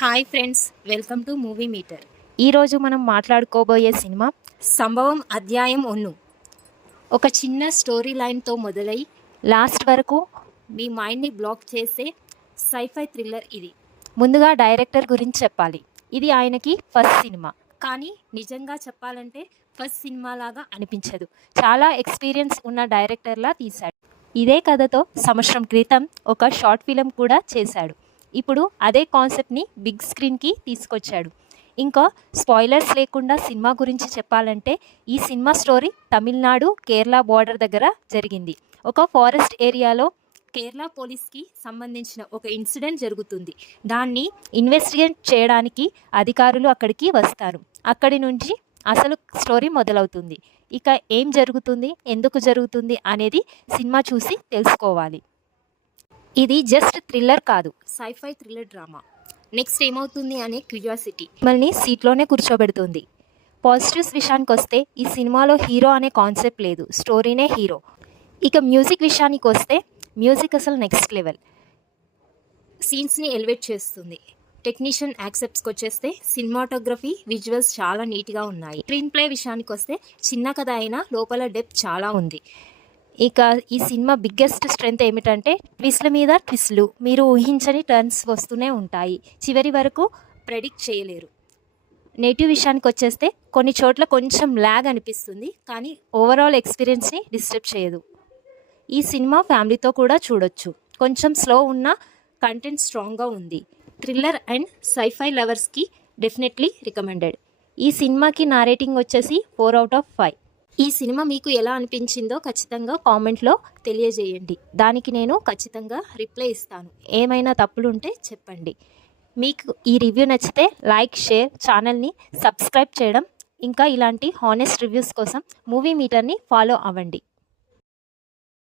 Hi friends, welcome to movie meter. ఈరోజు మనం మాట్లాడుకోబోయే cinema సంభవం అధ్యాయం 1. ఒక చిన్న స్టోరీ లైన్తో మొదలై లాస్ట్ వరకు. మీ మైండ్ని బ్లాక్ చేసే సైఫై థ్రిల్లర్ ఇది. ముందుగా డైరెక్టర్ గురించి చెప్పాలి. ఇది ఆయనకి ఫస్ట్ సినిమా, కానీ నిజంగా చెప్పాలంటే ఫస్ట్ సినిమాలాగా అనిపించదు. చాలా ఎక్స్పీరియన్స్ ఉన్న డైరెక్టర్లా తీశాడు. ఇదే కథతో సంవత్సరం క్రితం ఒక షార్ట్ ఫిలిం కూడా చేశాడు. ఇప్పుడు అదే కాన్సెప్ట్ని బిగ్ స్క్రీన్కి తీసుకొచ్చాడు. ఇంకా స్పాయిలర్స్ లేకుండా సినిమా గురించి చెప్పాలంటే ఈ cinema story Tamil Nadu Kerala border దగ్గర జరిగింది. ఒక ఫారెస్ట్ ఏరియాలో కేరళ పోలీస్కి సంబంధించిన ఒక ఇన్సిడెంట్ జరుగుతుంది. దాన్ని ఇన్వెస్టిగేట్ చేయడానికి అధికారులు అక్కడికి వస్తారు. అక్కడి నుంచి అసలు స్టోరీ మొదలవుతుంది. ఇక ఏం జరుగుతుంది, ఎందుకు జరుగుతుంది అనేది సినిమా చూసి తెలుసుకోవాలి. ఇది జస్ట్ థ్రిల్లర్ కాదు, సైఫై థ్రిల్లర్ డ్రామా. నెక్స్ట్ ఏమవుతుంది అనే క్యూరియాసిటీ మిమ్మల్ని సీట్లోనే కూర్చోబెడుతుంది. పాజిటివ్స్ విషయానికి వస్తే ఈ సినిమాలో హీరో అనే కాన్సెప్ట్ లేదు, స్టోరీనే హీరో. ఇక మ్యూజిక్ విషయానికి వస్తే మ్యూజిక్ అసలు నెక్స్ట్ లెవెల్. సీన్స్ని ఎలివేట్ చేస్తుంది. టెక్నీషియన్ యాక్సెప్ట్స్కి వచ్చేస్తే సినిమాటోగ్రఫీ, విజువల్స్ చాలా నీట్గా ఉన్నాయి. స్క్రీన్ ప్లే విషయానికి వస్తే చిన్న కథ అయినా లోపల డెప్త్ చాలా ఉంది. ఇక ఈ సినిమా బిగ్గెస్ట్ స్ట్రెంగ్త్ ఏమిటంటే ట్విస్ట్ల మీద ట్విస్ట్లు, మీరు ఊహించని టర్న్స్ వస్తూనే ఉంటాయి. చివరి వరకు ప్రెడిక్ట్ చేయలేరు. నెగిటివ్ విషయానికి వచ్చేస్తే కొన్ని చోట్ల కొంచెం ల్యాగ్ అనిపిస్తుంది, కానీ ఓవరాల్ ఎక్స్పీరియన్స్ని డిస్టర్బ్ చేయదు. ఈ సినిమా ఫ్యామిలీతో కూడా చూడొచ్చు. కొంచెం స్లో ఉన్న కంటెంట్ స్ట్రాంగ్గా ఉంది. థ్రిల్లర్ అండ్ సైఫై లవర్స్కి డెఫినెట్లీ రికమెండెడ్. ఈ సినిమాకి నా రేటింగ్ వచ్చేసి 4/5. ఈ సినిమా మీకు ఎలా అనిపించిందో ఖచ్చితంగా కామెంట్లో తెలియజేయండి. దానికి నేను ఖచ్చితంగా రిప్లై ఇస్తాను. ఏమైనా తప్పులుంటే చెప్పండి. మీకు ఈ రివ్యూ నచ్చితే లైక్, షేర్, ఛానల్ని సబ్స్క్రైబ్ చేయడం, ఇంకా ఇలాంటి హానెస్ట్ రివ్యూస్ కోసం మూవీ మీటర్ని ఫాలో అవ్వండి.